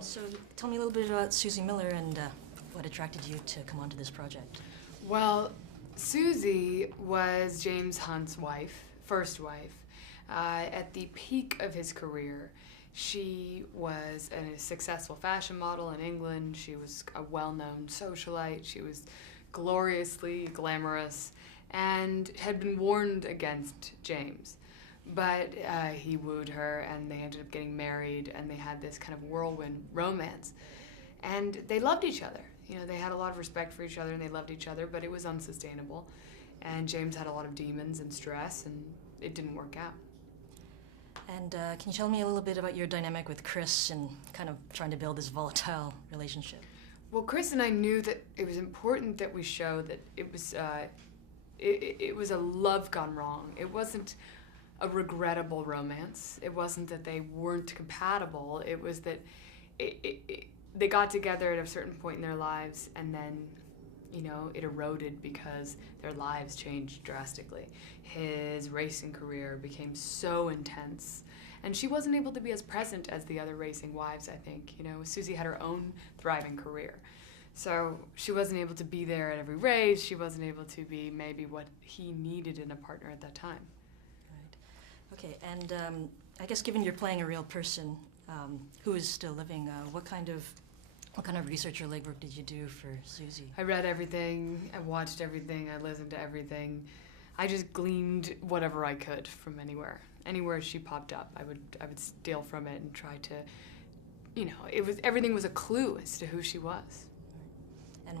So tell me a little bit about Susie Miller and what attracted you to come onto this project. Well, Susie was James Hunt's wife, first wife. At the peak of his career, she was a successful fashion model in England. She was a well-known socialite. She was gloriously glamorous and had been warned against James. But he wooed her, and they ended up getting married, and they had this kind of whirlwind romance. And they loved each other. You know, they had a lot of respect for each other, and they loved each other, but it was unsustainable. And James had a lot of demons and stress, and it didn't work out. And can you tell me a little bit about your dynamic with Chris and kind of trying to build this volatile relationship? Well, Chris and I knew that it was important that we show that it was a love gone wrong. It wasn't a regrettable romance. It wasn't that they weren't compatible. It was that they got together at a certain point in their lives, and then, you know, it eroded because their lives changed drastically. His racing career became so intense, and she wasn't able to be as present as the other racing wives, I think. You know, Susie had her own thriving career. So she wasn't able to be there at every race. She wasn't able to be maybe what he needed in a partner at that time. Okay, and I guess given you're playing a real person who is still living, what kind of research or legwork did you do for Susie? I read everything, I watched everything, I listened to everything. I just gleaned whatever I could from anywhere. Anywhere she popped up, I would steal from it and try to, you know, everything was a clue as to who she was. And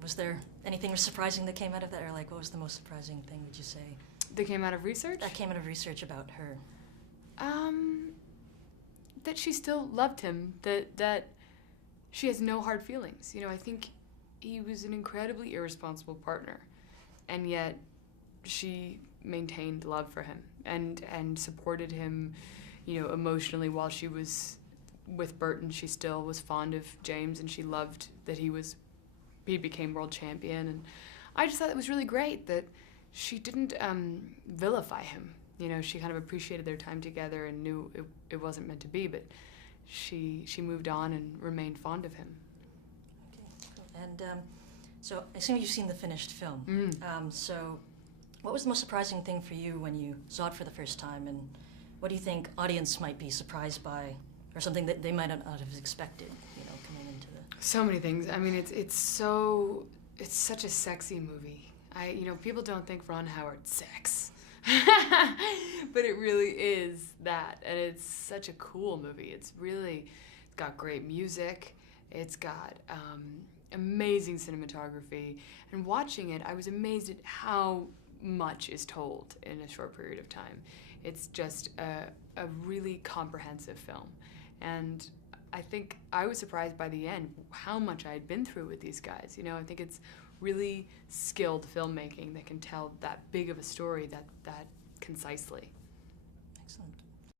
was there anything surprising that came out of that, or like what was the most surprising thing, would you say? That came out of research? That came out of research about her. That she still loved him, that she has no hard feelings. You know, I think he was an incredibly irresponsible partner, and yet she maintained love for him and supported him, you know, emotionally while she was with Burton. She still was fond of James, and she loved that he became world champion, and I just thought it was really great that she didn't vilify him. You know, she kind of appreciated their time together and knew it wasn't meant to be, but she moved on and remained fond of him. Okay, cool. And so I assume you've seen the finished film. So what was the most surprising thing for you when you saw it for the first time, and what do you think audience might be surprised by, or something that they might not have expected, you know, coming into the... So many things. I mean, it's such a sexy movie. You know, people don't think Ron Howard sex, but it really is that, and it's such a cool movie. It's got great music, it's got amazing cinematography, and watching it, I was amazed at how much is told in a short period of time. It's just a really comprehensive film, and I think I was surprised by the end how much I had been through with these guys. You know, I think it's really skilled filmmaking that can tell that big of a story that concisely.